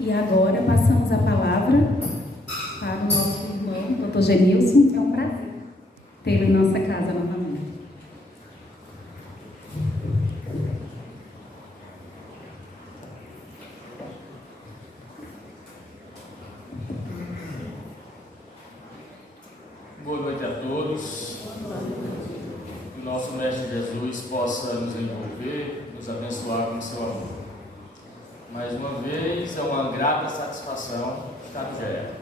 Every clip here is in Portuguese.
E agora passamos a palavra para o nosso irmão, Dr. Genilson. É um prazer tê-lo em nossa casa novamente. Boa noite a todos. Que o nosso Mestre Jesus possa nos envolver, nos abençoar com seu amor. Mais uma vez, é uma grata satisfação estar no GE. É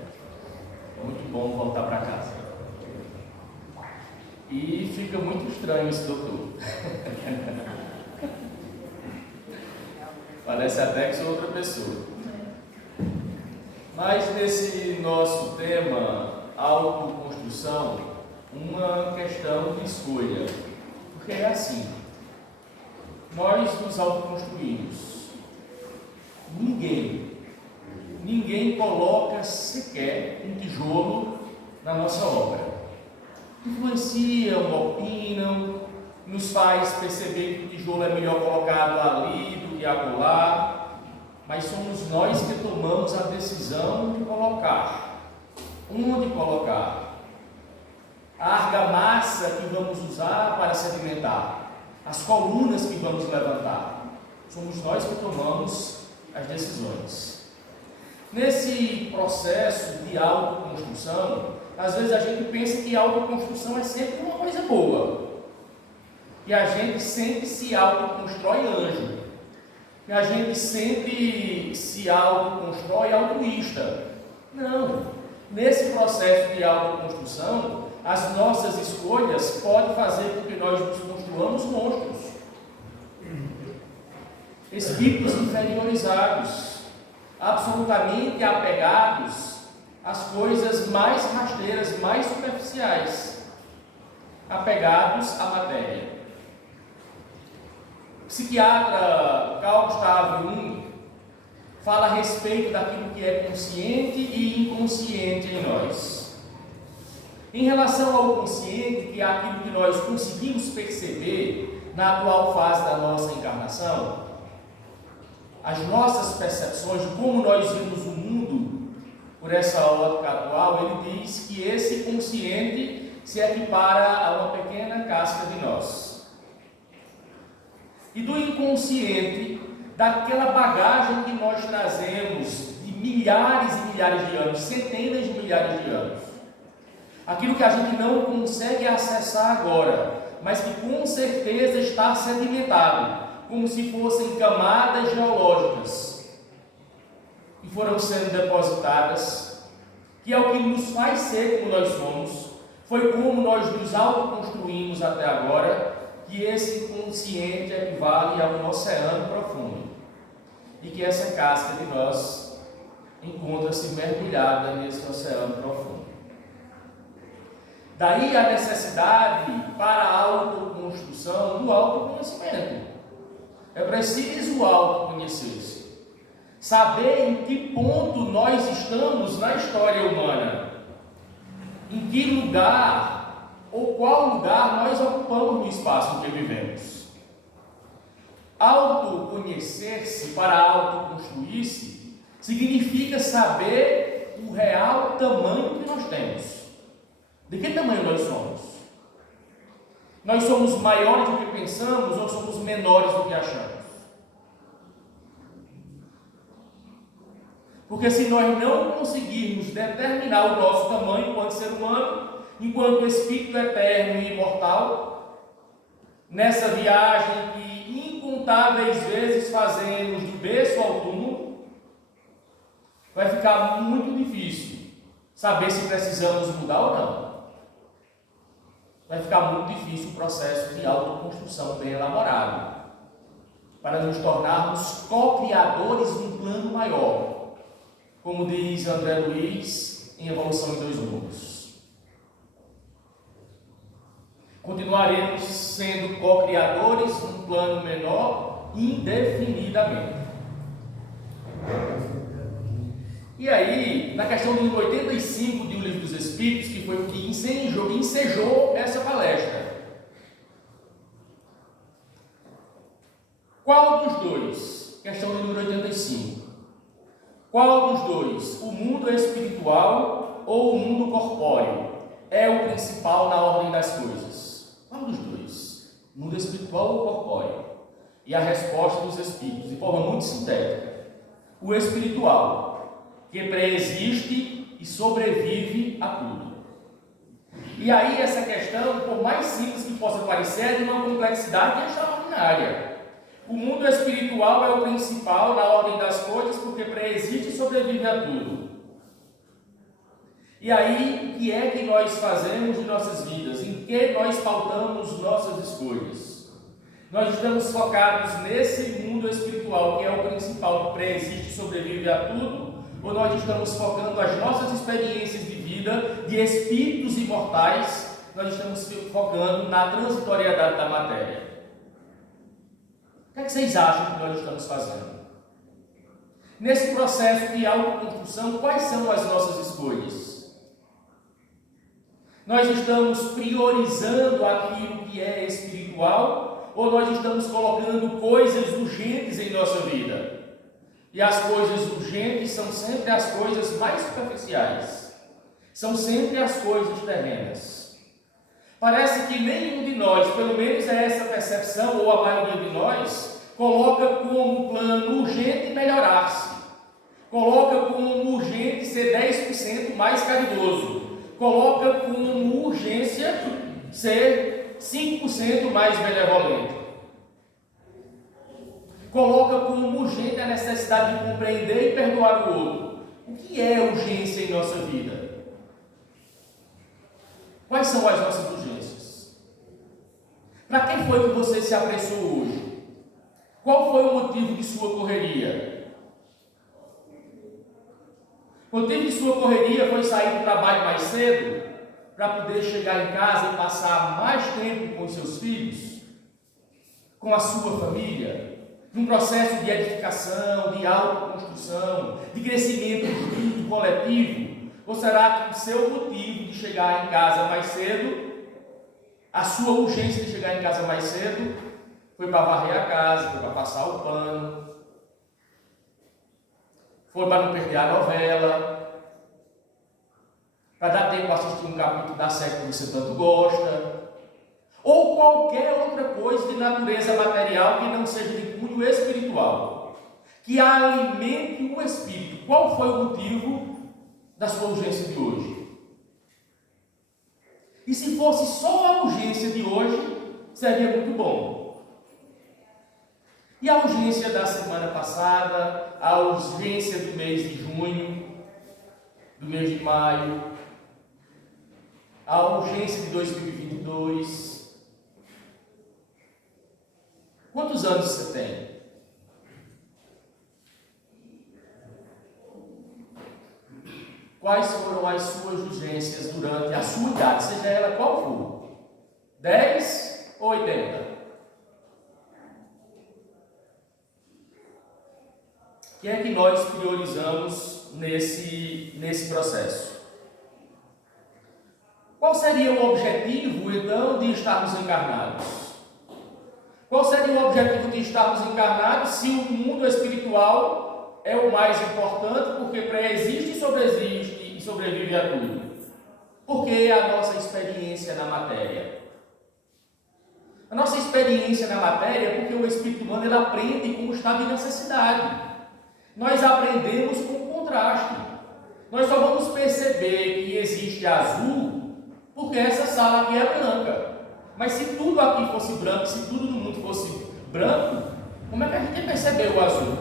muito bom voltar para casa. E fica muito estranho esse doutor. Parece até que sou outra pessoa. Mas nesse nosso tema, autoconstrução, uma questão de escolha. Porque é assim, nós nos autoconstruímos. Ninguém coloca sequer um tijolo na nossa obra. Influenciam, opinam, nos faz perceber que o tijolo é melhor colocado ali do que acolá, mas somos nós que tomamos a decisão de colocar. Onde colocar? A argamassa que vamos usar para sedimentar, as colunas que vamos levantar, somos nós que tomamos as decisões. Nesse processo de autoconstrução, às vezes a gente pensa que a autoconstrução é sempre uma coisa boa, e a gente sempre se autoconstrói anjo, e a gente sempre se autoconstrói altruísta. Não, nesse processo de autoconstrução, as nossas escolhas podem fazer com que nós nos construamos monstros, espíritos inferiorizados, absolutamente apegados às coisas mais rasteiras, mais superficiais, apegados à matéria. O psiquiatra Carl Gustav Jung fala a respeito daquilo que é consciente e inconsciente em nós. Em relação ao consciente, que é aquilo que nós conseguimos perceber na atual fase da nossa encarnação, as nossas percepções de como nós vemos o mundo por essa ótica atual, ele diz que esse consciente se equipara a uma pequena casca de nós. E do inconsciente, daquela bagagem que nós trazemos de milhares e milhares de anos, centenas de milhares de anos, aquilo que a gente não consegue acessar agora, mas que com certeza está sedimentado, como se fossem camadas geológicas que foram sendo depositadas, que é o que nos faz ser como nós somos, foi como nós nos autoconstruímos até agora, que esse inconsciente equivale a um oceano profundo, e que essa casca de nós encontra-se mergulhada nesse oceano profundo. Daí a necessidade para a autoconstrução do autoconhecimento. É preciso autoconhecer-se, saber em que ponto nós estamos na história humana, em que lugar ou qual lugar nós ocupamos no espaço em que vivemos. Autoconhecer-se para autoconstruir-se significa saber o real tamanho que nós temos. De que tamanho nós somos? Nós somos maiores do que pensamos ou somos menores do que achamos? Porque se nós não conseguirmos determinar o nosso tamanho enquanto ser humano, enquanto espírito eterno e imortal, nessa viagem que incontáveis vezes fazemos do berço ao túmulo, vai ficar muito difícil saber se precisamos mudar ou não. Vai ficar muito difícil o processo de autoconstrução bem elaborado, para nos tornarmos co-criadores de um plano maior, como diz André Luiz em Evolução em Dois Mundos. Continuaremos sendo co-criadores de um plano menor indefinidamente. E aí, na questão número 85 de O Livro dos Espíritos, que foi o que ensejou essa palestra, qual dos dois, questão número 85, Qual dos dois? O mundo espiritual ou o mundo corpóreo? É o principal na ordem das coisas. Qual dos dois? O mundo espiritual ou corpóreo? E a resposta dos espíritos, de forma muito sintética. O espiritual, que preexiste e sobrevive a tudo. E aí essa questão, por mais simples que possa parecer, é de uma complexidade extraordinária. O mundo espiritual é o principal na ordem das coisas, porque preexiste e sobrevive a tudo. E aí, o que é que nós fazemos em nossas vidas? Em que nós pautamos nossas escolhas? Nós estamos focados nesse mundo espiritual, que é o principal, que preexiste e sobrevive a tudo? Ou nós estamos focando as nossas experiências de vida, de espíritos imortais, nós estamos focando na transitoriedade da matéria? O que é que vocês acham que nós estamos fazendo? Nesse processo de autoconstrução, quais são as nossas escolhas? Nós estamos priorizando aquilo que é espiritual, ou nós estamos colocando coisas urgentes em nossa vida? E as coisas urgentes são sempre as coisas mais superficiais, são sempre as coisas terrenas. Parece que nenhum de nós, pelo menos é essa percepção, ou a maioria de nós, coloca como plano urgente melhorar-se, coloca como urgente ser 10% mais caridoso, coloca como urgência ser 5% mais benevolente, coloca como urgente a necessidade de compreender e perdoar o outro. O que é urgência em nossa vida? Quais são as nossas urgências? Para quem foi que você se apressou hoje? Qual foi o motivo de sua correria? O motivo de sua correria foi sair do trabalho mais cedo para poder chegar em casa e passar mais tempo com os seus filhos, com a sua família, num processo de edificação, de autoconstrução, de crescimento espírito coletivo? Ou será que o seu motivo de chegar em casa mais cedo, a sua urgência de chegar em casa mais cedo, foi para varrer a casa, foi para passar o pano, foi para não perder a novela, para dar tempo para assistir um capítulo da série que você tanto gosta, ou qualquer outra coisa de natureza material que não seja de cunho espiritual, que alimente o espírito? Qual foi o motivo da sua urgência de hoje? E se fosse só a urgência de hoje, seria muito bom. E a urgência da semana passada, a urgência do mês de junho, do mês de maio, a urgência de 2022. Quantos anos você tem? Quais foram as suas urgências durante a sua idade, seja ela qual for? 10 ou 80? O que é que nós priorizamos nesse processo? Qual seria o objetivo, então, de estarmos encarnados? Qual seria o objetivo de estarmos encarnados se o mundo espiritual é o mais importante, porque pré-existe e sobrevive a tudo? Porque a nossa experiência na matéria. A nossa experiência na matéria é porque o espírito humano ele aprende com o estado de necessidade. Nós aprendemos com contraste. Nós só vamos perceber que existe azul porque essa sala aqui é branca. Mas se tudo aqui fosse branco, se tudo no mundo fosse branco, como é que a gente ia perceber o azul?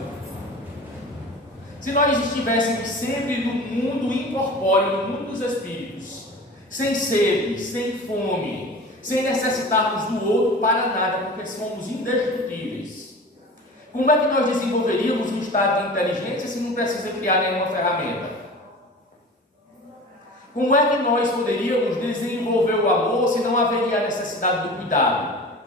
Se nós estivéssemos sempre no mundo incorpóreo, no mundo dos espíritos, sem sede, sem fome, sem necessitarmos do outro para nada, porque somos indestrutíveis, como é que nós desenvolveríamos um estado de inteligência se não precisa criar nenhuma ferramenta? Como é que nós poderíamos desenvolver o amor se não haveria a necessidade do cuidado?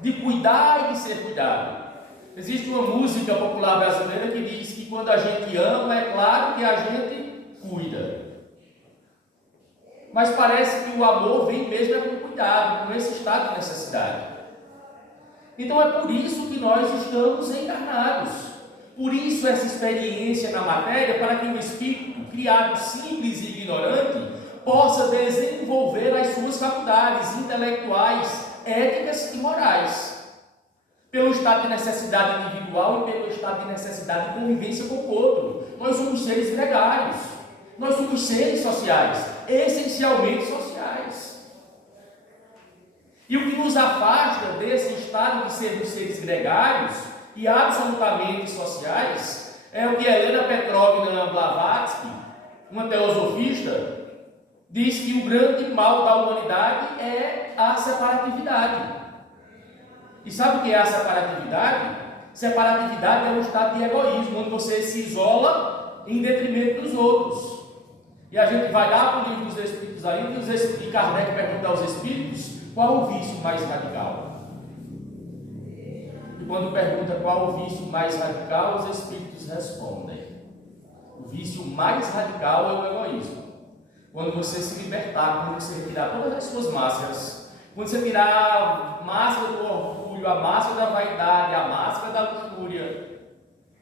De cuidar e de ser cuidado. Existe uma música popular brasileira que diz que quando a gente ama, é claro que a gente cuida. Mas parece que o amor vem mesmo com cuidado, com esse estado de necessidade. Então é por isso que nós estamos encarnados. Por isso essa experiência na matéria, para que o espírito, criado simples e ignorante, possa desenvolver as suas faculdades intelectuais, éticas e morais, pelo estado de necessidade individual e pelo estado de necessidade de convivência com o outro. Nós somos seres gregários, nós somos seres sociais, essencialmente sociais. E o que nos afasta desse estado de sermos seres gregários e absolutamente sociais é o que Helena Petrovna Blavatsky, uma teosofista, diz que o grande mal da humanidade é a separatividade. E sabe o que é a separatividade? Separatividade é um estado de egoísmo, onde você se isola em detrimento dos outros. E a gente vai lá para o livro dos Espíritos ali, e Kardec pergunta aos Espíritos qual o vício mais radical. E quando pergunta qual o vício mais radical, os Espíritos respondem: o vício mais radical é o egoísmo. Quando você se libertar, quando você retirar todas as suas máscaras, quando você tirar a máscara do orgulho, a máscara da vaidade, a máscara da luxúria,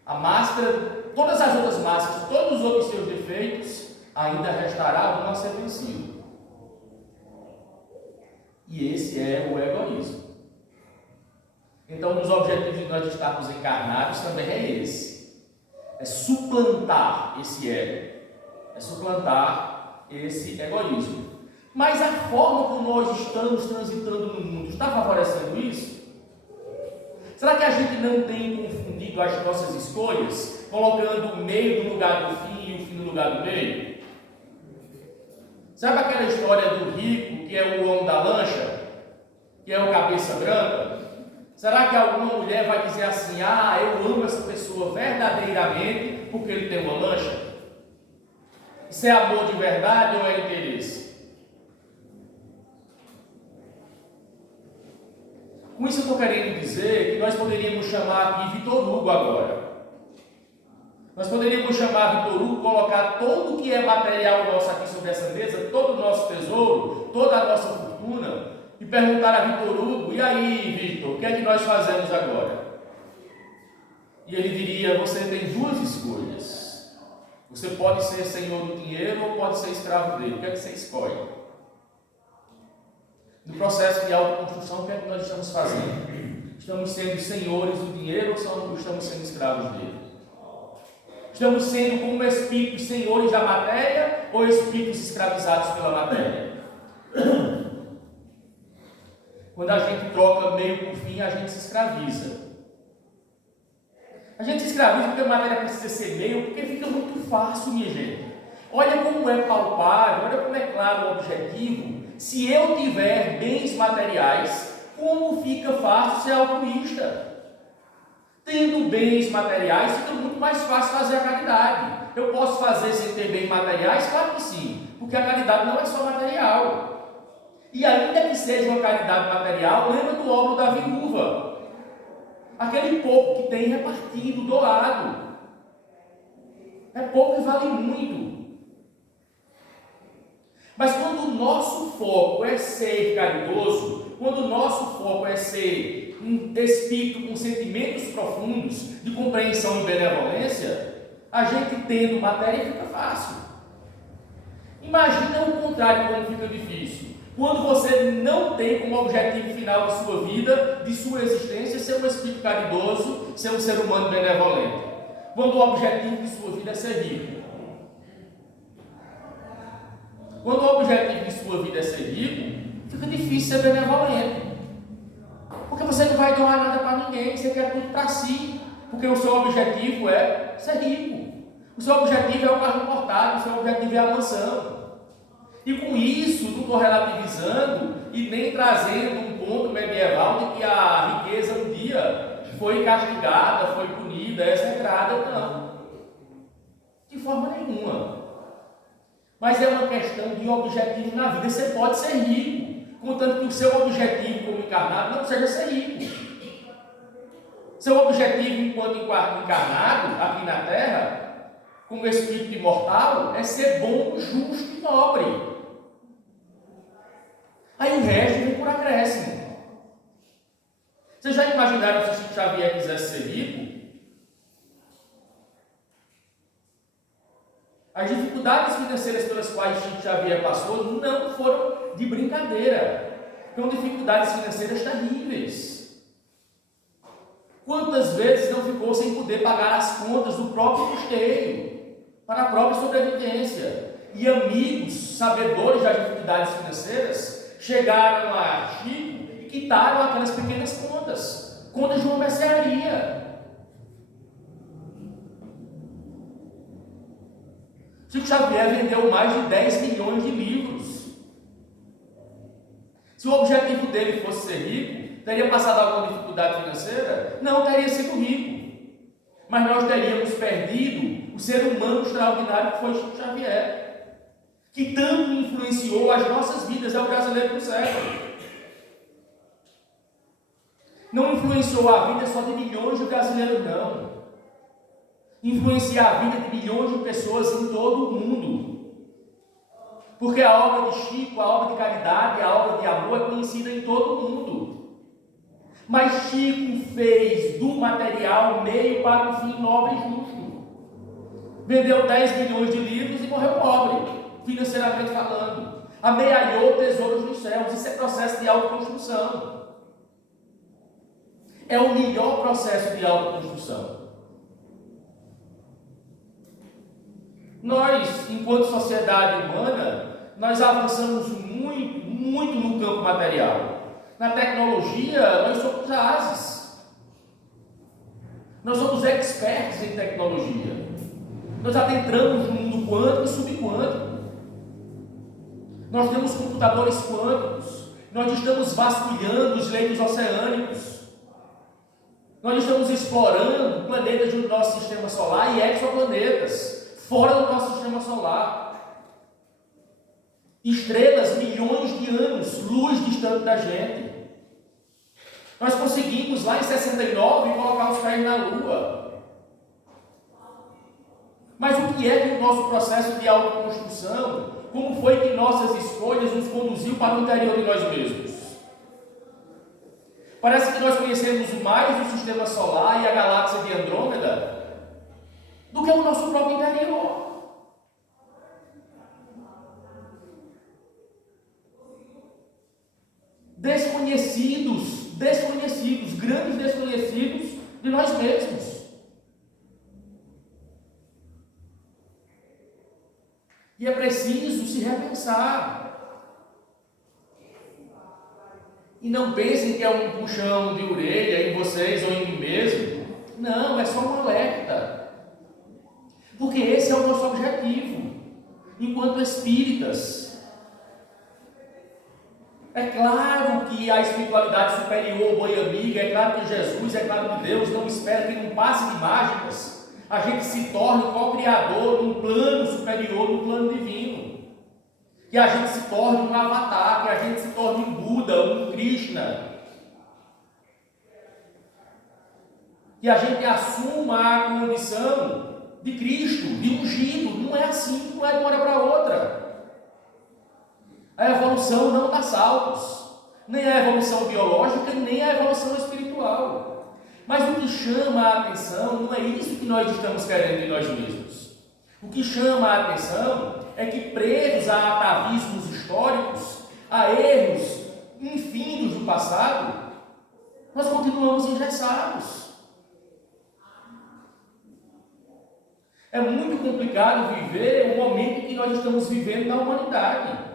a máscara, todas as outras máscaras, todos os outros seus defeitos, ainda restará um a ser vencido. E esse é o egoísmo. Então, um dos objetivos de nós estarmos encarnados também é esse: é suplantar esse ego, é suplantar esse egoísmo. Mas a forma como nós estamos transitando no mundo está favorecendo isso? Será que a gente não tem confundido as nossas escolhas, colocando o meio no lugar do fim e o fim no lugar do meio? Sabe aquela história do rico, que é o homem da lancha, que é o cabeça branca? Será que alguma mulher vai dizer assim: ah, eu amo essa pessoa verdadeiramente porque ele tem uma lancha? Isso é amor de verdade ou é interesse? Com isso eu estou querendo dizer que nós poderíamos chamar aqui Vitor Hugo agora. Nós poderíamos chamar Vitor Hugo, colocar todo o que é material nosso aqui sobre essa mesa, todo o nosso tesouro, toda a nossa fortuna, e perguntar a Vitor Hugo: e aí, Vitor, o que é que nós fazemos agora? E ele diria: você tem duas escolhas. Você pode ser senhor do dinheiro ou pode ser escravo dele. O que é que você escolhe? No processo de autoconstrução, o que é que nós estamos fazendo? Estamos sendo senhores do dinheiro ou estamos sendo escravos dele? Estamos sendo como espíritos senhores da matéria ou espíritos escravizados pela matéria? Quando a gente troca meio por fim, a gente se escraviza. A gente se escraviza porque a matéria precisa ser meio, porque fica muito fácil, minha gente. Olha como é palpável, olha como é claro o objetivo. Se eu tiver bens materiais, como fica fácil ser altruísta? Tendo bens materiais, fica muito mais fácil fazer a caridade. Eu posso fazer sem ter bens materiais? Claro que sim, porque a caridade não é só material. E ainda que seja uma caridade material, lembra do óbolo da viúva. Aquele pouco que tem repartido, doado. É pouco e vale muito. Mas quando o nosso foco é ser caridoso, quando o nosso foco é ser um espírito com sentimentos profundos de compreensão e benevolência, a gente tendo matéria fica fácil. Imagina o contrário, como fica difícil. Quando você não tem como objetivo final de sua vida, de sua existência, ser um espírito caridoso, ser um ser humano benevolente. Quando o objetivo de sua vida é ser rico. Quando o objetivo de sua vida é ser rico, fica difícil ser benevolente. Porque você não vai doar nada para ninguém, você quer tudo para si. Porque o seu objetivo é ser rico. O seu objetivo é o carro importado, o seu objetivo é a mansão. E com isso, não estou relativizando e nem trazendo um ponto medieval de que a riqueza um dia foi castigada, foi punida, execrada, não. De forma nenhuma. Mas é uma questão de objetivo na vida. Você pode ser rico, contanto que o seu objetivo como encarnado não seja ser rico. Seu objetivo enquanto encarnado aqui na Terra, como espírito imortal, é ser bom, justo e nobre. Aí o resto vem por acréscimo. Vocês já imaginaram se Chico Xavier quisesse ser rico? As dificuldades financeiras pelas quais Chico Xavier passou não foram de brincadeira. São dificuldades financeiras terríveis. Quantas vezes não ficou sem poder pagar as contas do próprio custeio, para a própria sobrevivência? E amigos, sabedores das dificuldades financeiras, chegaram a Chico e quitaram aquelas pequenas contas de uma mercearia. Chico Xavier vendeu mais de 10 milhões de livros. Se o objetivo dele fosse ser rico, teria passado alguma dificuldade financeira? Não, teria sido rico. Mas nós teríamos perdido o ser humano extraordinário que foi Chico Xavier, que tanto influenciou as nossas vidas, é o brasileiro do século. Não influenciou a vida só de milhões de brasileiros, não. Influencia a vida de milhões de pessoas em todo o mundo. Porque a obra de Chico, a obra de caridade, a obra de amor é conhecida em todo o mundo. Mas Chico fez do material meio para um fim nobre e justo. Vendeu 10 milhões de livros e morreu pobre, financeiramente falando. Amealhou tesouros nos céus. Isso é processo de autoconstrução. É o melhor processo de autoconstrução. Nós, enquanto sociedade humana, nós avançamos muito, muito no campo material. Na tecnologia, nós somos ases. Nós somos experts em tecnologia. Nós adentramos no mundo quântico e subquântico. Nós temos computadores quânticos. Nós estamos vasculhando os leitos oceânicos. Nós estamos explorando planetas do nosso sistema solar e exoplanetas fora do nosso sistema solar. Estrelas, milhões de anos, luz distante da gente. Nós conseguimos lá em 69 colocar os pés na Lua. Mas o que é que o nosso processo de autoconstrução, como foi que nossas escolhas nos conduziu para o interior de nós mesmos? Parece que nós conhecemos mais do sistema solar e a galáxia de Andrômeda do que o nosso próprio interior. Desconhecidos, grandes desconhecidos de nós mesmos. E é preciso se repensar. E não pensem que é um puxão de orelha em vocês ou em mim mesmo. Não, é só um alerta. Porque esse é o nosso objetivo, enquanto espíritas. É claro que a espiritualidade superior, boa e amiga, é claro que Jesus, é claro que Deus não espera que num passe de mágicas a gente se torne co-criador num plano superior, num plano divino. Que a gente se torne um avatar, que a gente se torne um Buda, um Krishna. Que a gente assuma a condição de Cristo, de ungido. Não é assim, não é de uma hora para outra. A evolução não dá saltos, nem a evolução biológica, nem a evolução espiritual. Mas o que chama a atenção não é isso que nós estamos querendo de nós mesmos. O que chama a atenção é que, presos a atavismos históricos, a erros infindos do passado, nós continuamos engessados. É muito complicado viver o momento que nós estamos vivendo na humanidade.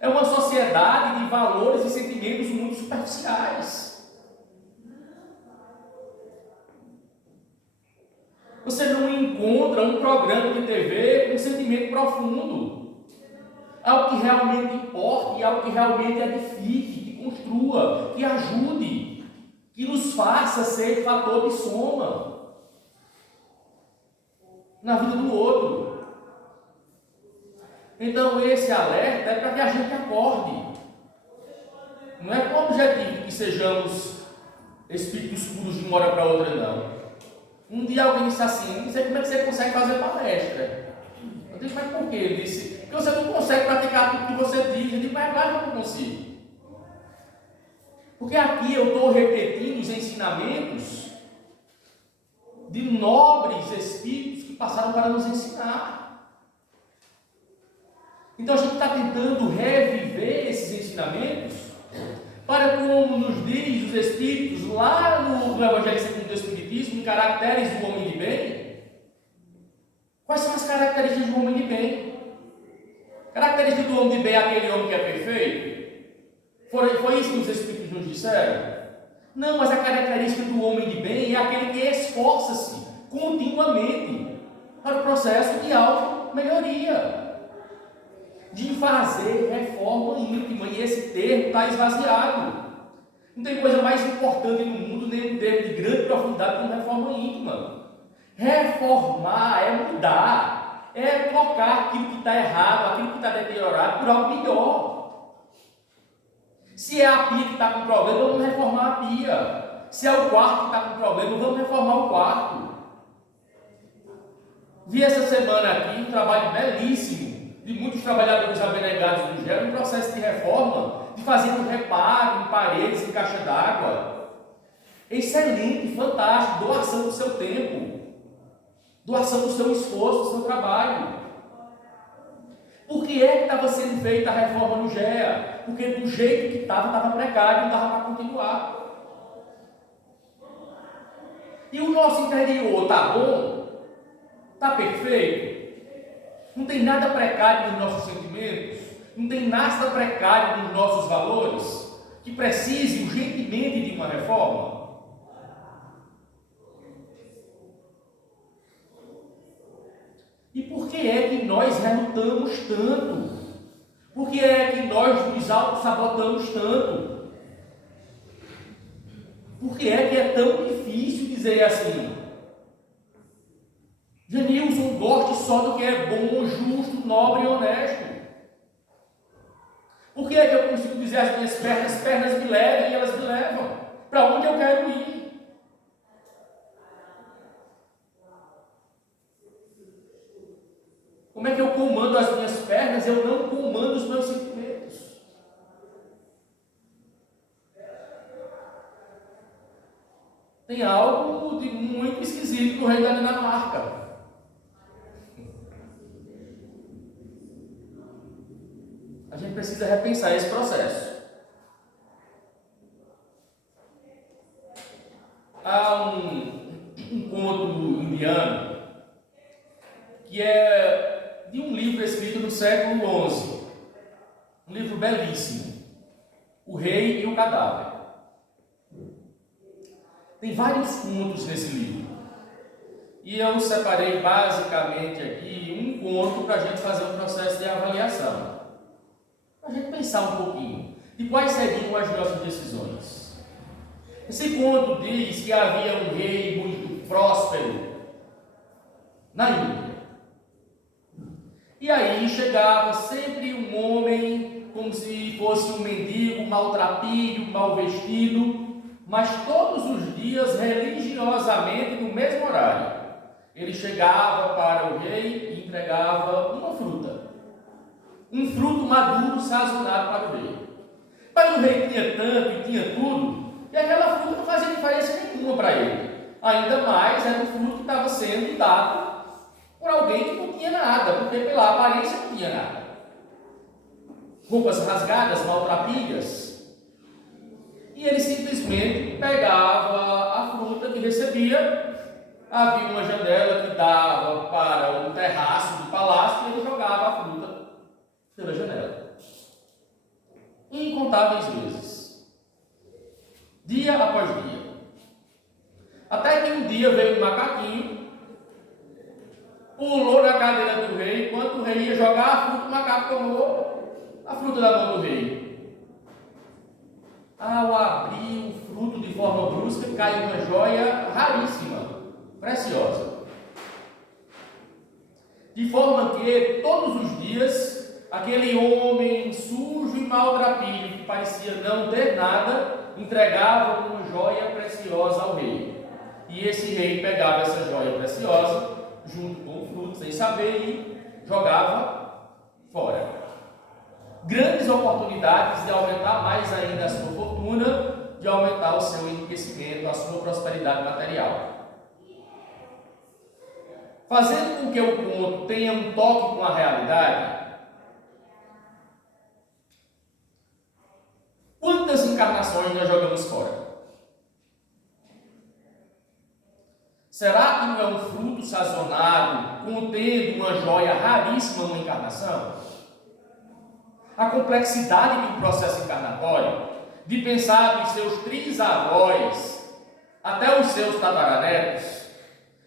É uma sociedade de valores e sentimentos muito superficiais. Você não encontra um programa de TV com sentimento profundo. Algo que realmente importe e algo que realmente edifique, que construa, que ajude, que nos faça ser fator de soma na vida do outro. Então esse alerta é para que a gente acorde. Não é com o objetivo de que sejamos espíritos puros de uma hora para outra, não. Um dia alguém disse assim, não sei como é que você consegue fazer palestra. Eu disse, mas por quê? Ele disse, porque você não consegue praticar tudo que você diz. Eu disse, mas claro que eu não consigo. Porque aqui eu estou repetindo os ensinamentos de nobres espíritos que passaram para nos ensinar. Então a gente está tentando reviver esses ensinamentos para, como nos diz os Espíritos lá no Evangelho segundo o Espiritismo, em caracteres do homem de bem. Quais são as características do homem de bem? Característica do homem de bem é aquele homem que é perfeito? Foi isso que os Espíritos nos disseram? Não, mas a característica do homem de bem é aquele que esforça-se continuamente para o processo de auto-melhoria, de fazer reforma íntima, e esse termo está esvaziado. Não tem coisa mais importante no mundo, nem um termo de grande profundidade como reforma íntima. Reformar é mudar, é trocar aquilo que está errado, aquilo que está deteriorado, por algo melhor. Se é a pia que está com problema, vamos reformar a pia. Se é o quarto que está com problema, vamos reformar o quarto. Vi essa semana aqui um trabalho belíssimo de muitos trabalhadores abnegados do GER, um processo de reforma, de fazer um reparo em paredes, em caixa d'água. Excelente, fantástico, doação do seu tempo, doação do seu esforço, do seu trabalho. Por que é que estava sendo feita a reforma no GEA? Porque do jeito que estava precário, não estava para continuar. E o nosso interior está bom? Está perfeito? Não tem nada precário nos nossos sentimentos? Não tem nada precário nos nossos valores? Que precise urgentemente de uma reforma? E por que é que nós relutamos tanto? Por que é que nós nos auto-sabotamos tanto? Por que é tão difícil dizer assim? Genilson, goste só do que é bom, justo, nobre e honesto. Por que é que eu consigo dizer às minhas pernas me levem e elas me levam? Para onde eu quero ir? Como é que eu comando as minhas pernas? Eu não comando os meus sentimentos. Tem algo de muito esquisito no rei da Dinamarca. A gente precisa repensar esse processo. Há um conto indiano que é de um livro escrito no século XI, um livro belíssimo, O Rei e o Cadáver. Tem vários contos nesse livro, e eu separei basicamente aqui um conto para a gente fazer um processo de avaliação, para a gente pensar um pouquinho de quais seriam as nossas decisões. Esse conto diz que havia um rei muito próspero na Índia. E aí chegava sempre um homem, como se fosse um mendigo, maltrapilho, mal vestido, mas todos os dias, religiosamente, no mesmo horário, ele chegava para o rei e entregava uma fruta. Um fruto maduro, sazonado para o rei. Mas o rei tinha tanto e tinha tudo, e aquela fruta não fazia diferença nenhuma para ele. Ainda mais era um fruto que estava sendo dado por alguém que não tinha nada, porque pela aparência não tinha nada. Roupas rasgadas, maltrapilhas. E ele simplesmente pegava a fruta que recebia, havia uma janela que dava para um terraço do palácio e ele jogava a fruta pela janela. Incontáveis vezes. Dia após dia. Até que um dia veio um macaquinho, pulou na cadeira do rei, enquanto o rei ia jogar a fruta, o macaco tomou a fruta da mão do rei. Ao abrir o fruto de forma brusca, caiu uma joia raríssima, preciosa. De forma que, todos os dias, aquele homem sujo e maltrapilho, que parecia não ter nada, entregava uma joia preciosa ao rei. E esse rei pegava essa joia preciosa, junto com o fruto, sem saber, e jogava fora. Grandes oportunidades de aumentar mais ainda a sua fortuna, de aumentar o seu enriquecimento, a sua prosperidade material. Fazendo com que o conto tenha um toque com a realidade, Quantas encarnações nós jogamos fora? Será que não é um fruto sazonado, contendo uma joia raríssima numa encarnação? A complexidade de um processo encarnatório, de pensar dos seus trisavós até os seus tataranetos,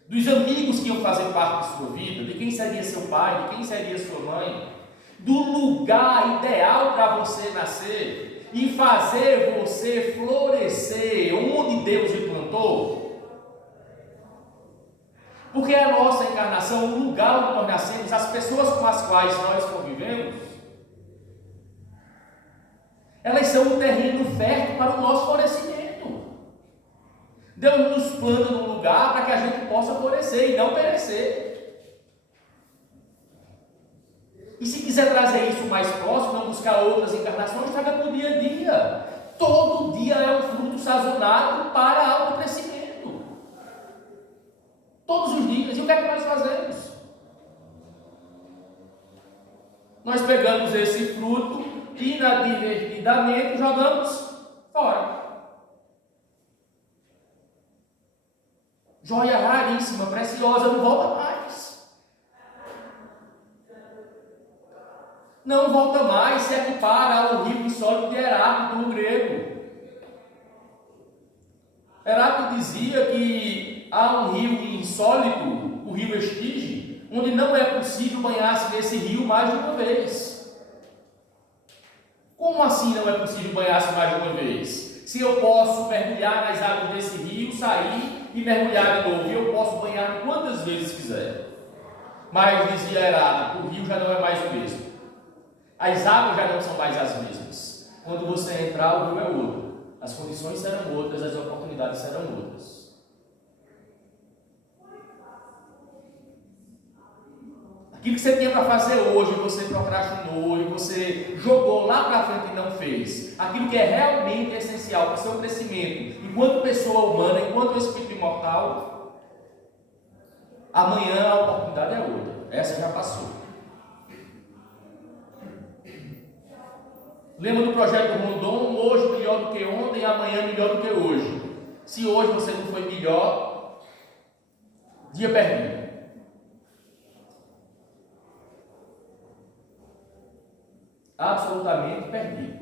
dos amigos que iam fazer parte de sua vida, de quem seria seu pai, de quem seria sua mãe, do lugar ideal para você nascer e fazer você florescer onde Deus o plantou. Porque a nossa encarnação, o lugar onde nós nascemos, as pessoas com as quais nós convivemos, elas são um terreno fértil para o nosso florescimento. Deus nos planta num lugar para que a gente possa florescer e não perecer. E se quiser trazer isso mais próximo, não buscar outras encarnações, traga para o dia a dia. Todo dia é um fruto sazonado para autocrescimento. Todos os dias. E o que é que nós fazemos? Nós pegamos esse fruto e inadvertidamente jogamos fora. Joia raríssima, preciosa, não volta mais. Não volta mais, se equipara ao rio insólito de Heráclito, no grego. Heráclito dizia que há um rio insólito, o rio Estige, onde não é possível banhar-se nesse rio mais de uma vez. Como assim não é possível banhar-se mais de uma vez? Se eu posso mergulhar nas águas desse rio, sair e mergulhar de novo, e eu posso banhar quantas vezes quiser. Mas dizia Heráclito, o rio já não é mais o mesmo. As águas já não são mais as mesmas. Quando você entrar, o rio é outro. As condições serão outras, as oportunidades serão outras. Aquilo que você tinha para fazer hoje, você procrastinou, e você jogou lá para frente e não fez. Aquilo que é realmente essencial para o seu crescimento, enquanto pessoa humana, enquanto espírito imortal, amanhã a oportunidade é outra. Essa já passou. Lembra do projeto Rondon? Hoje melhor do que ontem, amanhã melhor do que hoje. Se hoje você não foi melhor, dia perdido. Absolutamente perdido.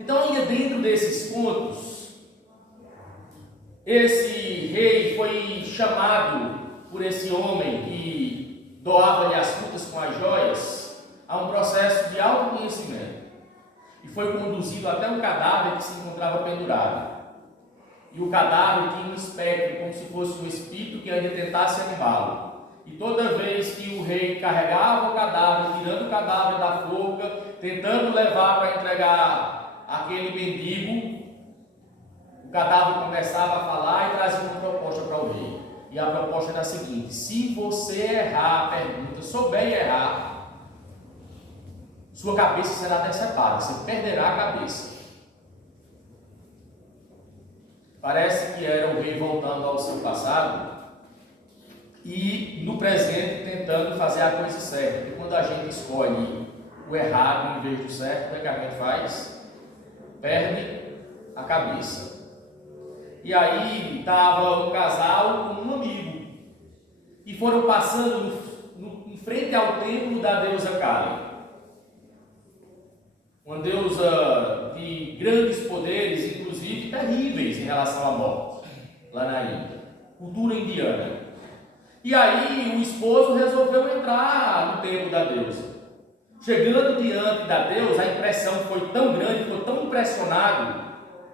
Então, ainda dentro desses contos, esse rei foi chamado por esse homem que doava-lhe as frutas com as joias a um processo de autoconhecimento e foi conduzido até um cadáver que se encontrava pendurado. E o cadáver tinha um espectro, como se fosse um espírito que ainda tentasse animá-lo. E toda vez que o rei carregava o cadáver, tirando o cadáver da forca, tentando levar para entregar aquele mendigo, o cadáver começava a falar e trazia uma proposta para o rei. E a proposta era a seguinte: se você errar a pergunta, souber errar, sua cabeça será decepada, você perderá a cabeça. Parece que era o rei voltando ao seu passado e no presente tentando fazer a coisa certa. Porque quando a gente escolhe o errado em vez do certo, o que a gente faz? Perde a cabeça. E aí estava um casal com um amigo e foram passando em frente ao templo da deusa Kali. Uma deusa de grandes poderes, inclusive terríveis em relação à morte, lá na Índia, cultura indiana. E aí o esposo resolveu entrar no templo da deusa. Chegando diante da deusa, a impressão foi tão grande, ficou tão impressionado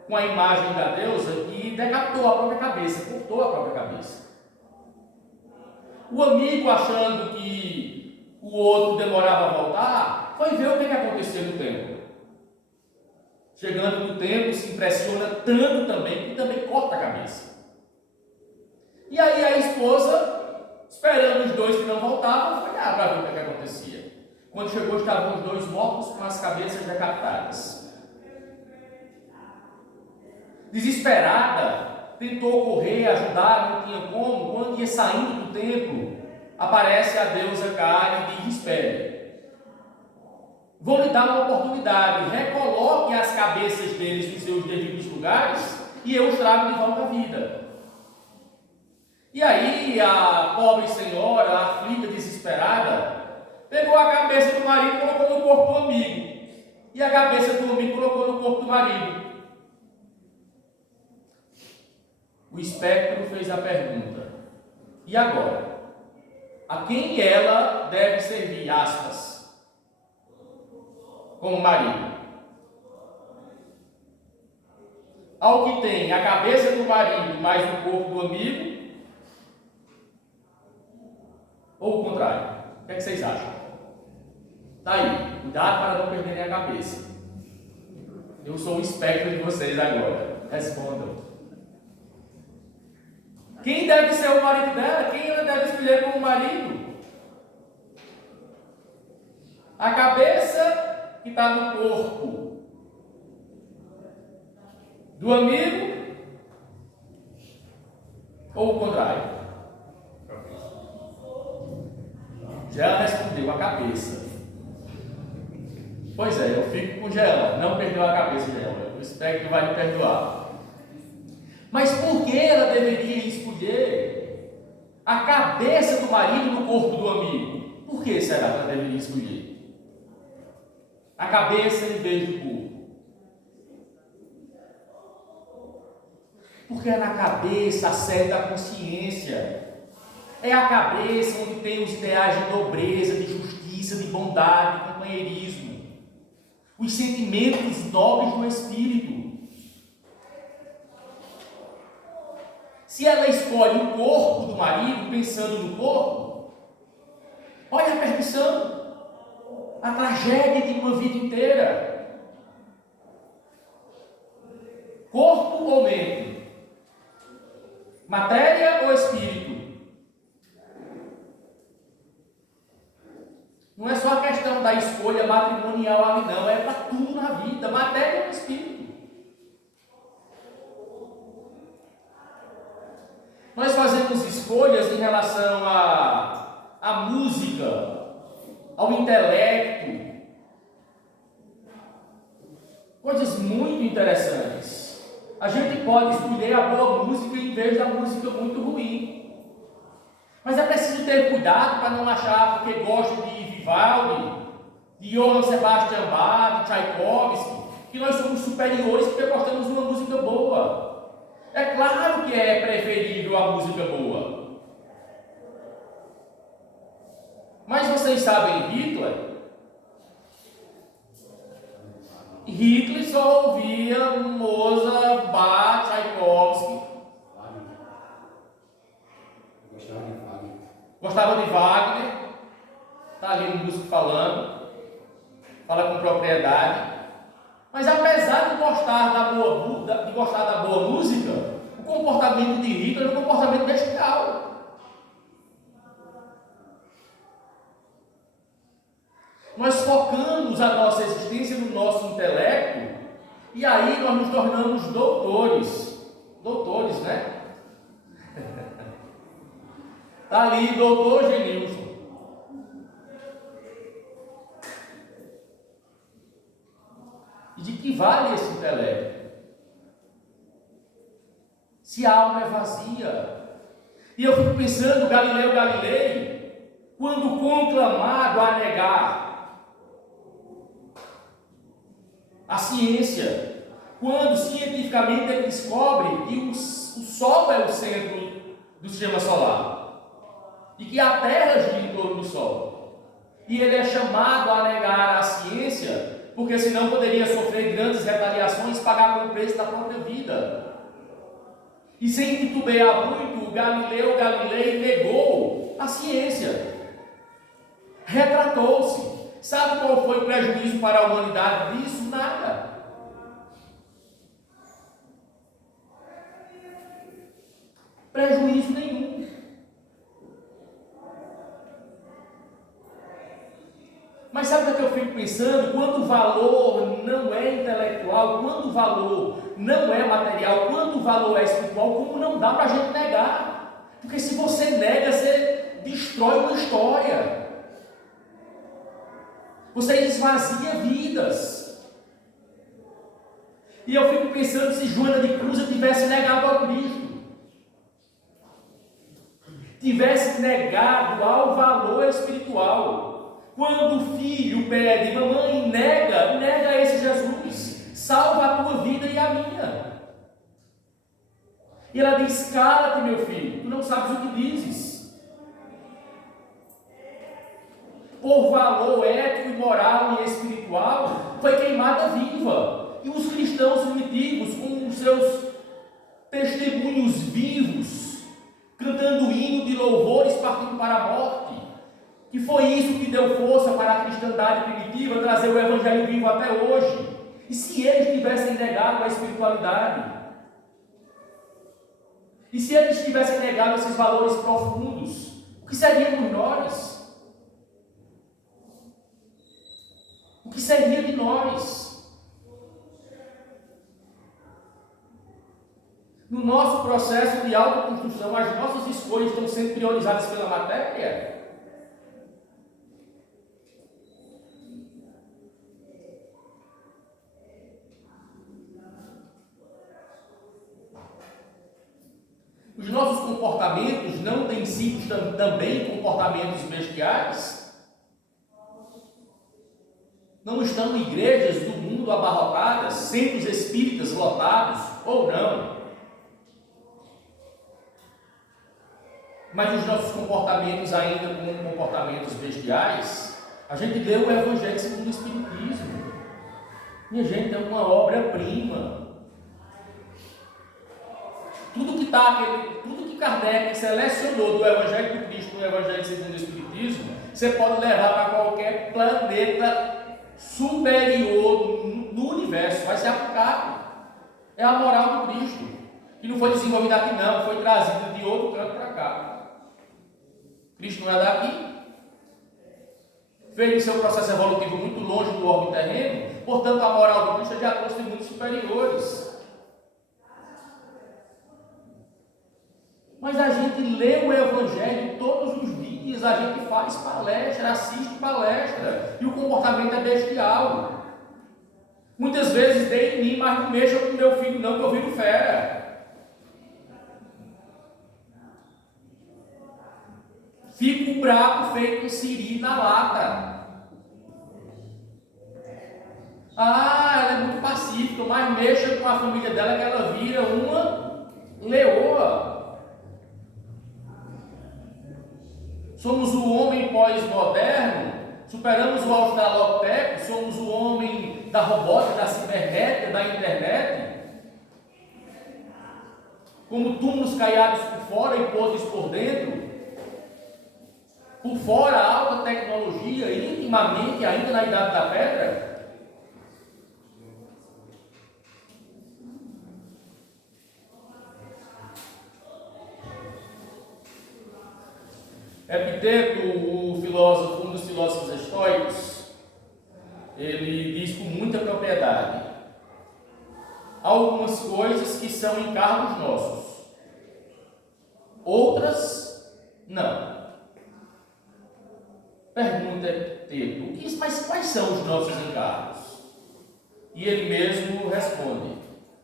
com a imagem da deusa que decapitou a própria cabeça, cortou a própria cabeça. O amigo, achando que o outro demorava a voltar, foi ver o que aconteceu no templo. Chegando no templo, se impressiona tanto também, que também corta a cabeça. E aí a esposa, esperando os dois que não voltavam, foi lá para ver o que acontecia. Quando chegou, estavam os dois mortos com as cabeças decapitadas. Desesperada, tentou correr, ajudar, não tinha como. Quando ia saindo do templo, aparece a deusa Kali e diz: espere. vou lhe dar uma oportunidade, recoloque as cabeças deles nos seus devidos lugares e eu os trago de volta à vida. E aí a pobre senhora, aflita, desesperada, pegou a cabeça do marido e colocou no corpo do amigo. E a cabeça do amigo colocou no corpo do marido. O espectro fez a pergunta: e agora? A quem ela deve servir, aspas, como marido? Ao que tem a cabeça do marido mais o corpo do amigo? Ou o contrário? O que é que vocês acham? Tá aí, cuidado para não perderem a cabeça. Eu sou o espectro de vocês agora. Respondam. Quem deve ser o marido dela? Quem ela deve escolher como marido? A cabeça que está no corpo do amigo? Ou o contrário? Já respondeu a cabeça. Pois é, eu fico com Gela. Não perdeu a cabeça, Gela. O espectro vai me perdoar. Mas por que ela deveria escolher a cabeça do marido no corpo do amigo? Por que será que ela deveria escolher a cabeça em vez do corpo? Porque é na cabeça a sede da consciência. É a cabeça onde tem os ideais de nobreza, de justiça, de bondade, de companheirismo. Os sentimentos nobres do espírito. Se ela escolhe o corpo do marido, pensando no corpo, olha a perdição, a tragédia de uma vida inteira. Corpo ou mente? Matéria ou espírito? Não é só a questão da escolha matrimonial ali, não, é para tudo na vida, matéria ou espírito. Nós fazemos escolhas em relação à música, ao intelecto, coisas muito interessantes. A gente pode escolher a boa música em vez da música muito ruim. Mas é preciso ter cuidado para não achar porque gosta de Vivaldi, de Johann Sebastian Bach, de Tchaikovsky, que nós somos superiores porque gostamos de uma música boa. É claro que é preferível a música boa. Mas vocês sabem Hitler? Hitler só ouvia Mozart, Bach, Tchaikovsky. Gostava de Wagner. Está ali o músico falando. Fala com propriedade. Mas apesar de gostar da boa música, o comportamento de Hitler é um comportamento bestial. Nós focamos a nossa existência no nosso intelecto e aí nós nos tornamos doutores. Doutores, né? Está ali, doutor Genilson. E de que vale esse intelecto? Se a alma é vazia. E eu fico pensando, Galileu Galilei, quando conclamado a negar a ciência, quando cientificamente ele descobre que o Sol é o centro do sistema solar e que a Terra gira em torno do Sol, e ele é chamado a negar a ciência, porque senão poderia sofrer grandes retaliações, pagar com o preço da própria vida. E sem titubear muito, Galileu Galilei negou a ciência, retratou-se. Sabe qual foi o prejuízo para a humanidade disso? Nada. Prejuízo nenhum. Mas sabe o que eu fico pensando? Quando o valor não é intelectual, quando o valor não é material, quando o valor é espiritual, como não dá para a gente negar? Porque se você nega, você destrói uma história. Você esvazia vidas. E eu fico pensando se Joana de Cruz tivesse negado ao Cristo, tivesse negado ao valor espiritual. Quando o filho pede, mamãe, nega esse Jesus, salva a tua vida e a minha. E ela diz: cala-te, meu filho, tu não sabes o que dizes. Por valor ético e moral e espiritual, foi queimada viva. E os cristãos primitivos, com os seus testemunhos vivos, cantando hino de louvores partindo para a morte, que foi isso que deu força para a cristandade primitiva trazer o evangelho vivo até hoje. E se eles tivessem negado a espiritualidade? E se eles tivessem negado esses valores profundos? O que seríamos nós? O que seria de nós? No nosso processo de autoconstrução, as nossas escolhas estão sendo priorizadas pela matéria? Os nossos comportamentos não têm sido também comportamentos bestiais? Não estão igrejas do mundo abarrotadas, centros espíritas lotados, ou não? Mas os nossos comportamentos ainda como comportamentos bestiais? A gente lê o Evangelho segundo o Espiritismo. Minha gente, é uma obra-prima. Tudo que Kardec selecionou do Evangelho do Cristo no Evangelho segundo o Espiritismo, você pode levar para qualquer planeta superior no universo, vai ser aplicado. É a moral do Cristo, que não foi desenvolvida aqui não, foi trazida de outro canto para cá. Cristo não é daqui, fez seu processo evolutivo muito longe do orbe terreno, portanto a moral do Cristo é de acordo com mundos superiores. Mas a gente lê o Evangelho todos os dias, a gente faz palestra, assiste palestra, e o comportamento é bestial. Muitas vezes dê em mim, mas não mexa com meu filho não, que eu viro fera. Fico bravo feito um siri na lata. Ela é muito pacífica, mas mexa com a família dela que ela vira uma leoa. Somos o homem pós-moderno, superamos o australopiteco, somos o homem da robótica, da cibernética, da internet. Como túmulos caiados por fora e podres por dentro. Por fora, alta tecnologia, intimamente, ainda na Idade da Pedra. Epiteto, um dos filósofos estoicos, ele diz com muita propriedade: há algumas coisas que são encargos nossos, outras não. Pergunta Epiteto: mas quais são os nossos encargos? E ele mesmo responde: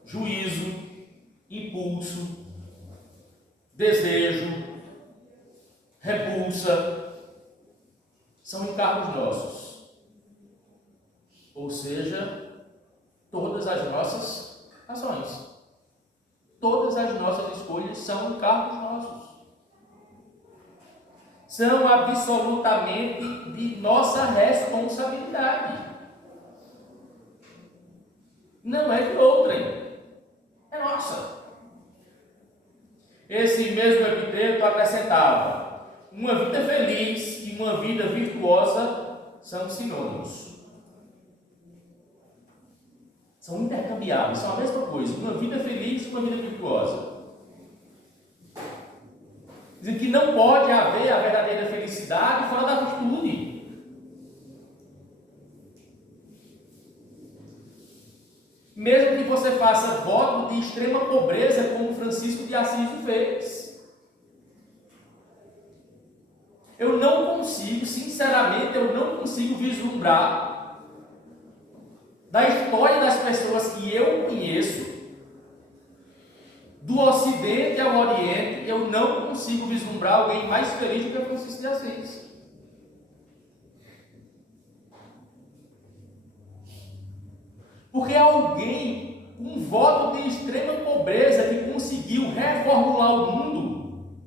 juízo, impulso, desejo, repulsa, são encargos nossos. Ou seja, todas as nossas ações, todas as nossas escolhas são encargos nossos. São absolutamente de nossa responsabilidade. Não é de outrem, é nossa. Esse mesmo Epiteto acrescentava: uma vida feliz e uma vida virtuosa são sinônimos. São intercambiáveis, são a mesma coisa. Uma vida feliz e uma vida virtuosa. Dizem que não pode haver a verdadeira felicidade fora da virtude. Mesmo que você faça voto de extrema pobreza, como Francisco de Assis fez. Eu não consigo, sinceramente, sinceramente, eu não consigo vislumbrar da história das pessoas que eu conheço, do Ocidente ao Oriente, eu não consigo vislumbrar alguém mais feliz do que Francisco de Assis. Porque alguém com um voto de extrema pobreza que conseguiu reformular o mundo,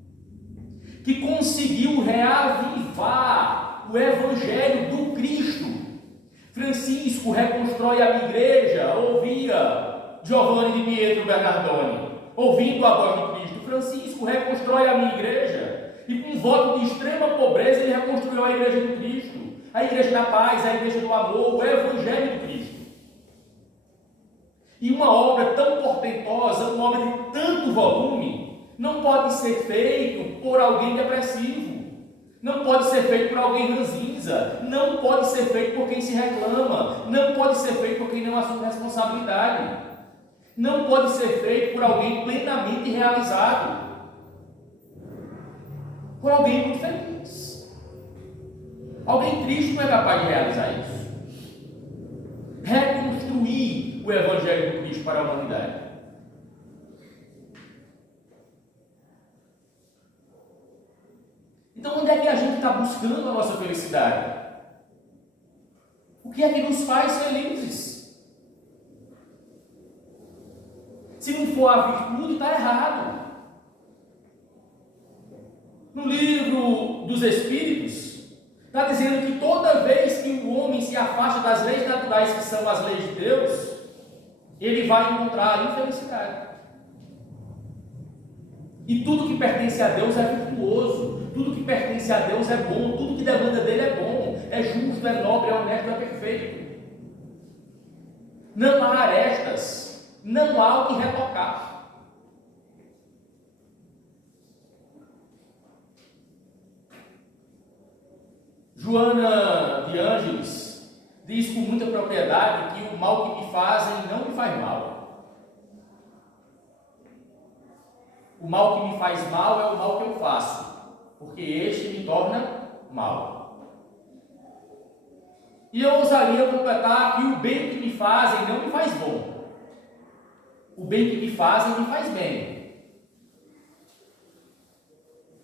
que conseguiu reavivar o Evangelho do Cristo. Francisco reconstrói a minha igreja, ouvia Giovanni di Pietro Bernardoni, ouvindo a voz do Cristo. Francisco reconstrói a minha igreja, e com um voto de extrema pobreza ele reconstruiu a igreja do Cristo, a igreja da paz, a igreja do amor, o Evangelho do Cristo. E uma obra tão portentosa, uma obra de tanto volume, não pode ser feito por alguém depressivo, não pode ser feito por alguém ranzinza, não pode ser feito por quem se reclama, não pode ser feito por quem não assume responsabilidade, não pode ser feito por alguém plenamente realizado, por alguém muito feliz. Alguém triste não é capaz de realizar isso. Reconstruir o Evangelho do Cristo para a humanidade. Então, onde é que a gente está buscando a nossa felicidade? O que é que nos faz felizes? Se não for a virtude, está errado. No livro dos Espíritos, está dizendo que toda vez que o homem se afasta das leis naturais, que são as leis de Deus, ele vai encontrar a infelicidade. E tudo que pertence a Deus é virtuoso, tudo que pertence a Deus é bom, tudo que demanda dele é bom, é justo, é nobre, é honesto, é perfeito. Não há arestas, não há o que retocar. Joana de Ângeles diz com muita propriedade que o mal que me fazem não me faz mal. O mal que me faz mal é o mal que eu faço, porque este me torna mal. E eu ousaria completar que o bem que me fazem não me faz bom. O bem que me fazem me faz bem.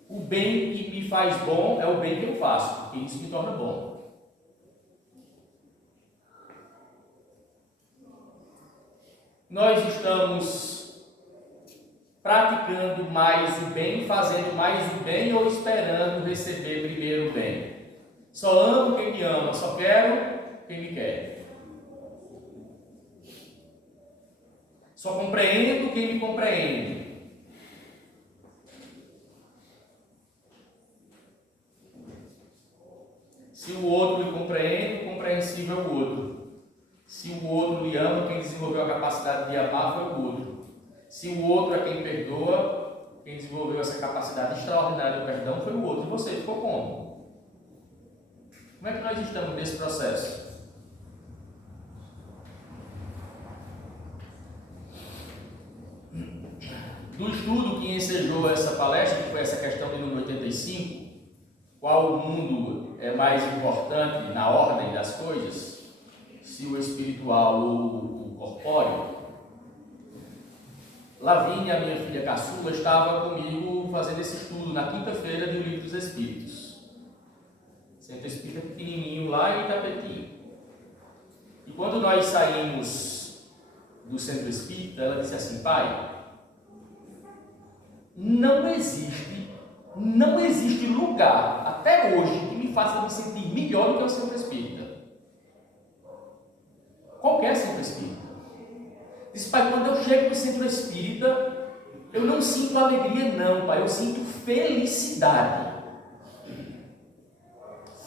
O bem que me faz bom é o bem que eu faço, porque isso me torna bom. Nós estamos praticando mais o bem, fazendo mais o bem ou esperando receber primeiro o bem? Só amo quem me ama, só quero quem me quer. Só compreendo quem me compreende. Se o outro lhe compreende, compreensível é o outro. Se o outro lhe ama, quem desenvolveu a capacidade de amar foi o outro. Se o outro é quem perdoa, quem desenvolveu essa capacidade extraordinária de perdão foi o outro. E você ficou como? Como é que nós estamos nesse processo? Do estudo que ensejou essa palestra, que foi essa questão de número 85, qual o mundo é mais importante na ordem das coisas, se o espiritual ou o corpóreo? Lavínia, minha filha caçula, estava comigo fazendo esse estudo na quinta-feira do Livro dos Espíritos. Centro Espírita pequenininho lá em Itapetim. E quando nós saímos do Centro Espírita, ela disse assim: pai, não existe lugar, até hoje, que me faça me sentir melhor do que o Centro Espírita. Qualquer Centro Espírita. Diz, pai, quando eu chego no Centro Espírita, eu não sinto alegria não, pai, eu sinto felicidade.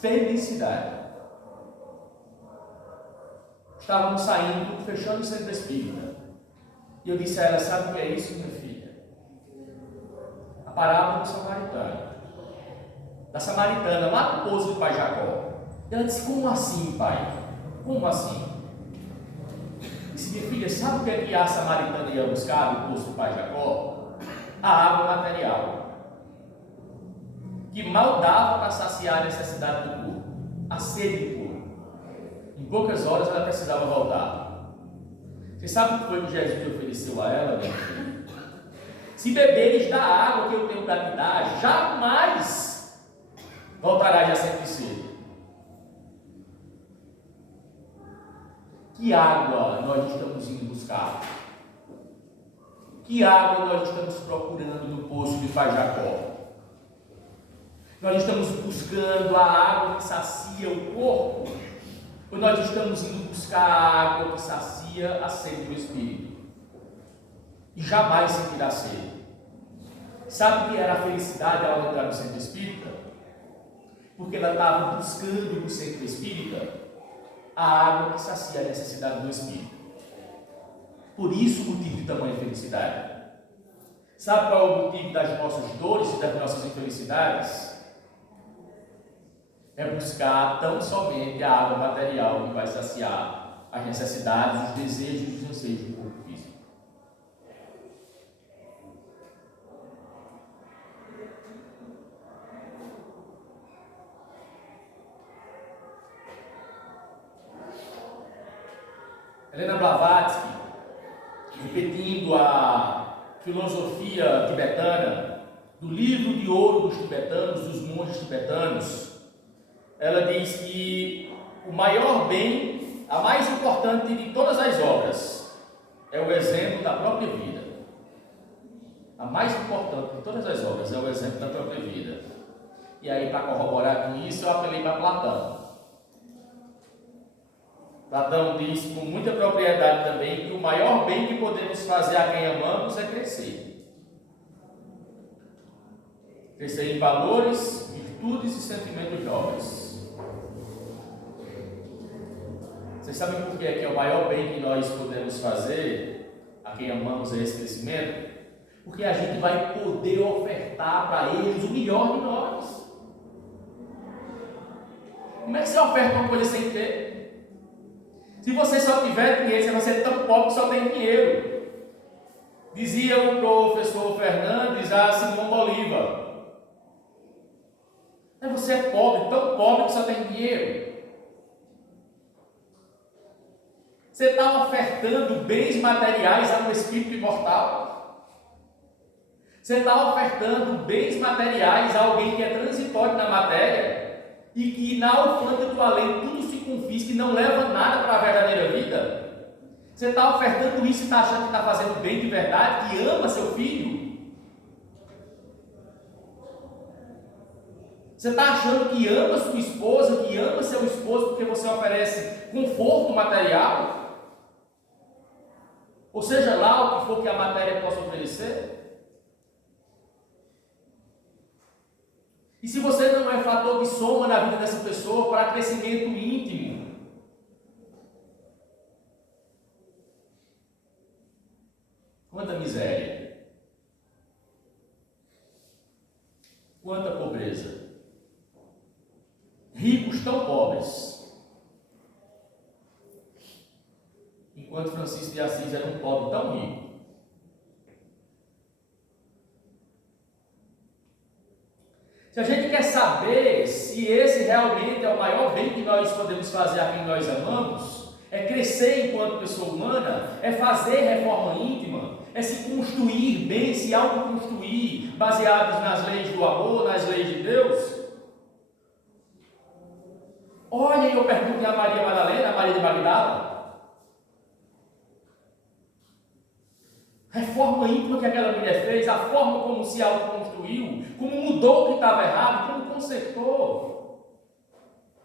Felicidade. Estávamos saindo, fechando o Centro Espírita. E eu disse a ela: sabe o que é isso, minha filha? A parábola do samaritano. Da samaritana, lá no poço do pai Jacó. Ela disse: como assim, pai? Como assim? Disse: minha filha, sabe o que é que a samaritana ia buscar no poço do pai Jacó? A água material, que mal dava para saciar a necessidade do corpo. sede do corpo. Em poucas horas ela precisava voltar. Você sabe o que foi que Jesus ofereceu a ela, meu filho? Se beberes da água que eu tenho para te dar, jamais voltarás a sentir sede. Que água nós estamos indo buscar? Que água nós estamos procurando no poço de Pai Jacó? Nós estamos buscando a água que sacia o corpo? Ou nós estamos indo buscar a água que sacia a sede do Espírito? E jamais sentirá sede. Sabe o que era a felicidade ao entrar no centro espírita? Porque ela estava buscando no centro espírita a água que sacia a necessidade do Espírito. Por isso o motivo de tamanha felicidade. Sabe qual é o motivo das nossas dores e das nossas infelicidades? É buscar tão somente a água material que vai saciar as necessidades, os desejos e os anseios do corpo físico. Helena Blavatsky, repetindo a filosofia tibetana, do livro de ouro dos tibetanos, dos monges tibetanos, ela diz que o maior bem, a mais importante de todas as obras, é o exemplo da própria vida. A mais importante de todas as obras é o exemplo da própria vida. E aí, para corroborar com isso, eu apelei para Platão. Platão diz com muita propriedade também que o maior bem que podemos fazer a quem amamos é crescer. Crescer em valores, virtudes e sentimentos nobres. Vocês sabem por que é o maior bem que nós podemos fazer a quem amamos é esse crescimento? Porque a gente vai poder ofertar para eles o melhor de nós. Como é que você oferta uma coisa sem ter? Se você só tiver dinheiro, você vai ser tão pobre que só tem dinheiro. Dizia o professor Fernandes a Simão Bolívar: você é pobre, tão pobre que só tem dinheiro. Você está ofertando bens materiais a um espírito imortal. Você está ofertando bens materiais a alguém que é transitório na matéria e que na alfândega do além tudo se confisca e não leva nada para a verdadeira vida. Você está ofertando isso e está achando que está fazendo bem de verdade, que ama seu filho? Você está achando que ama sua esposa, que ama seu esposo porque você oferece conforto material? Ou seja lá o que for que a matéria possa oferecer? E se você não é fator de soma na vida dessa pessoa para crescimento íntimo? Quanta miséria, quanta pobreza, ricos tão pobres, enquanto Francisco de Assis era um pobre tão rico. Se a gente quer saber se esse realmente é o maior bem que nós podemos fazer a quem nós amamos, é crescer enquanto pessoa humana, é fazer reforma íntima, é se construir bem, se autoconstruir, baseados nas leis do amor, nas leis de Deus. Olhem, eu pergunto a Maria Madalena, a Maria de Magdala. Reforma íntima que aquela mulher fez, a forma como se autoconstruiu, como mudou o que estava errado, como consertou,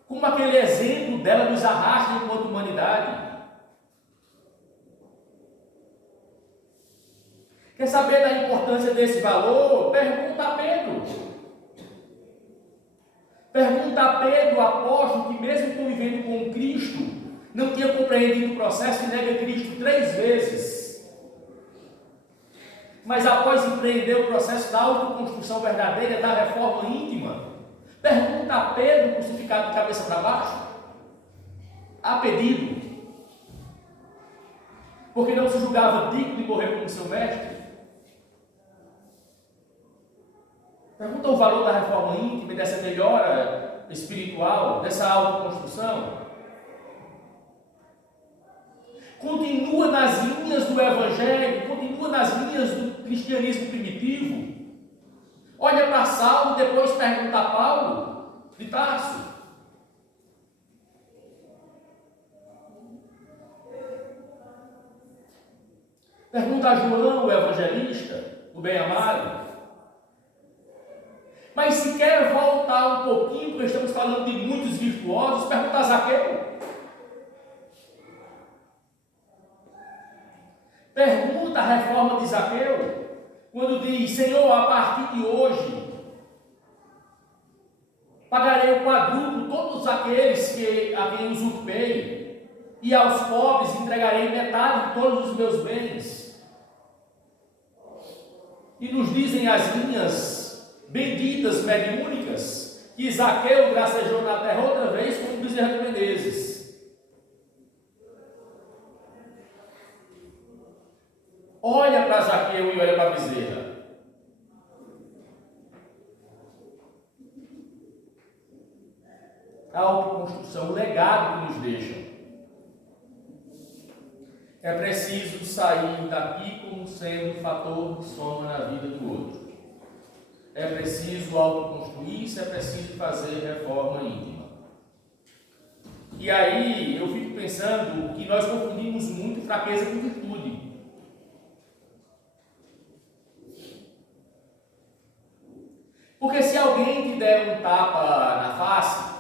como aquele exemplo dela nos arrasta enquanto humanidade. Quer saber da importância desse valor? Pergunta a Pedro. Pergunta a Pedro, apóstolo, que mesmo convivendo com Cristo, não tinha compreendido o processo e nega Cristo 3 vezes. Mas após empreender o processo da autoconstrução verdadeira, da reforma íntima, pergunta a Pedro, crucificado de cabeça para baixo, a pedido, porque não se julgava digno de morrer como seu mestre. Pergunta o valor da reforma íntima e dessa melhora espiritual, dessa autoconstrução, continua nas linhas do Evangelho, continua nas linhas do cristianismo primitivo. Olha para Saulo e depois pergunta a Paulo de Tarso. Pergunta a João, o evangelista, o bem-amado. Mas se quer voltar um pouquinho, porque estamos falando de muitos virtuosos, pergunta a Zaqueu. Pergunta a reforma de Zaqueu, quando diz: Senhor, a partir de hoje, pagarei o quadruplo todos aqueles a quem usurpei, e aos pobres entregarei metade de todos os meus bens. E nos dizem as linhas benditas, mediúnicas, que Zaqueu gracejou na terra outra vez como Bezerra de Menezes. Olha para Zaqueu e olha para Bezerra. A autoconstrução, o legado que nos deixam. É preciso sair daqui como sendo um fator de soma na vida do outro. É preciso autoconstruir-se, é preciso fazer reforma íntima. E aí eu fico pensando que nós confundimos muito fraqueza com virtude. Porque se alguém te der um tapa na face,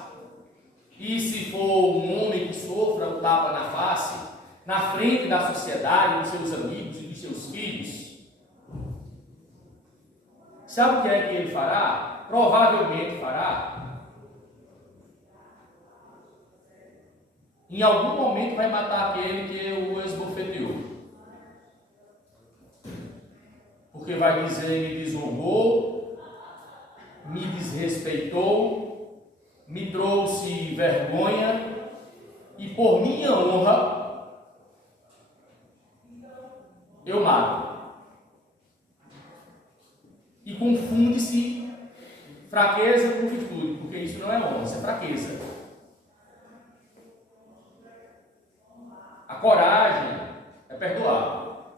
e se for um homem que sofra um tapa na face, na frente da sociedade, dos seus amigos e dos seus filhos, sabe o que é que ele fará? Provavelmente fará. Em algum momento vai matar aquele que o esbofeteou. Porque vai dizer: me desonrou, me desrespeitou, me trouxe vergonha, e por minha honra eu mato. E confunde-se fraqueza com virtude, porque isso não é honra, isso é fraqueza. A coragem é perdoar.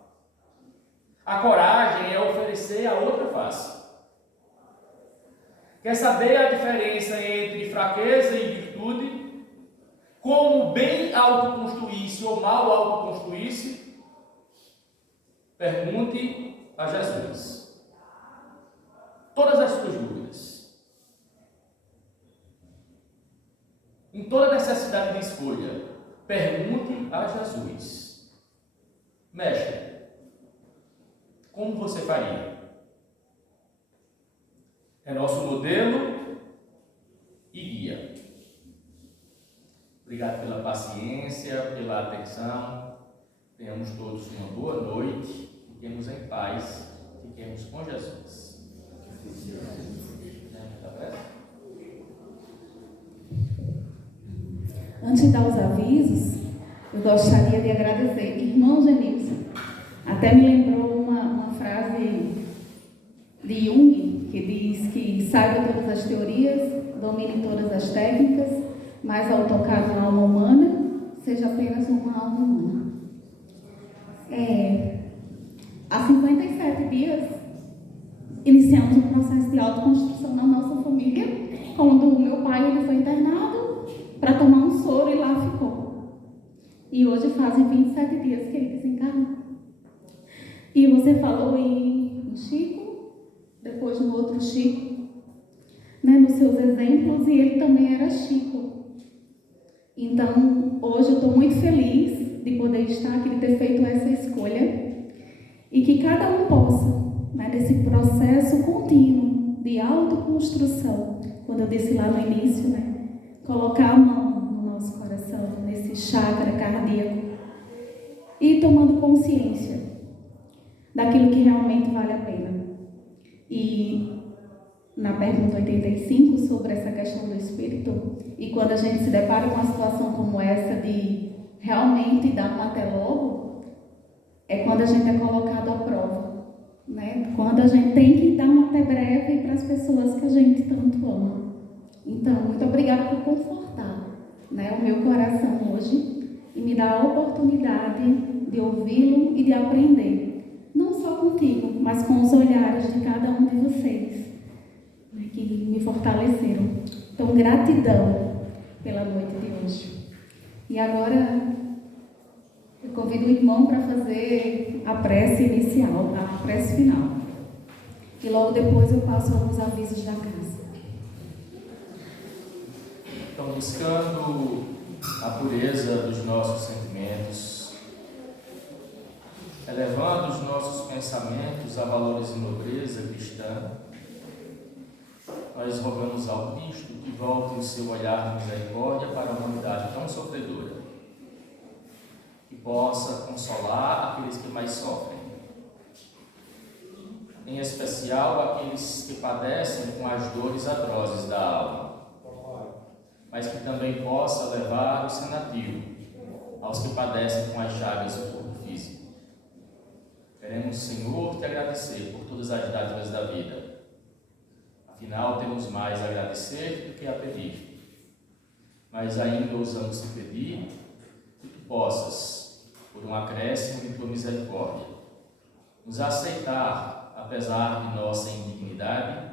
A coragem é oferecer a outra face. Quer saber a diferença entre fraqueza e virtude? Como bem autoconstruir-se ou mal autoconstruir-se? Pergunte a Jesus todas as suas dúvidas. Em toda necessidade de escolha, pergunte a Jesus: Mestre, como você faria? É nosso modelo e guia. Obrigado pela paciência, pela atenção. Tenhamos todos uma boa noite. Fiquemos em paz. Fiquemos com Jesus. Antes de dar os avisos, eu gostaria de agradecer. Irmão Genilson, até me lembrou uma frase de Jung, que diz que saiba todas as teorias, domine todas as técnicas, mas ao tocar na alma humana, seja apenas uma alma humana. Há 57 dias, iniciamos um processo de autoconstrução na nossa família, quando o meu pai ele foi internado para tomar um soro e lá ficou. E hoje fazem 27 dias que ele desencarnou. E você falou em Chico, depois no outro Chico, né, nos seus exemplos, e ele também era Chico. Então, hoje eu estou muito feliz de poder estar aqui, de ter feito essa escolha, e que cada um possa, né, nesse processo contínuo de autoconstrução, quando eu disse lá no início, né, colocar a mão no nosso coração, nesse chakra cardíaco, e tomando consciência daquilo que realmente vale a pena. E na pergunta 85, sobre essa questão do espírito, e quando a gente se depara com uma situação como essa de realmente dar um até logo, é quando a gente é colocado à prova, né? Quando a gente tem que dar um até breve para as pessoas que a gente tanto ama. Então, muito obrigada por confortar, né, o meu coração hoje e me dar a oportunidade de ouvi-lo e de aprender, não só contigo, mas com os olhares de cada um de vocês, né, que me fortaleceram. Então, gratidão pela noite de hoje. E agora eu convido o irmão para fazer a prece inicial, a prece final. E logo depois eu passo alguns avisos da casa. Então, buscando a pureza dos nossos sentimentos, elevando os nossos pensamentos a valores de nobreza cristã, nós rogamos ao Cristo que volte o seu olhar de misericórdia para a humanidade tão sofredora, que possa consolar aqueles que mais sofrem, em especial aqueles que padecem com as dores atrozes da alma, mas que também possa levar o sanativo aos que padecem com as chagas do corpo físico. Queremos, Senhor, te agradecer por todas as dádivas da vida. Afinal, temos mais a agradecer do que a pedir. Mas ainda ousamos te pedir que tu possas, por um acréscimo de tua misericórdia, nos aceitar, apesar de nossa indignidade,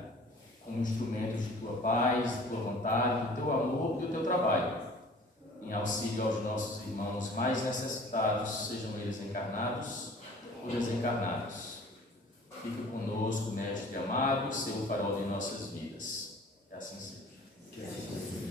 como instrumentos de tua paz, de tua vontade, do teu amor e do teu trabalho, em auxílio aos nossos irmãos mais necessitados, sejam eles encarnados ou desencarnados. Fique conosco, Mestre amado, seu farol de nossas vidas. Que assim seja.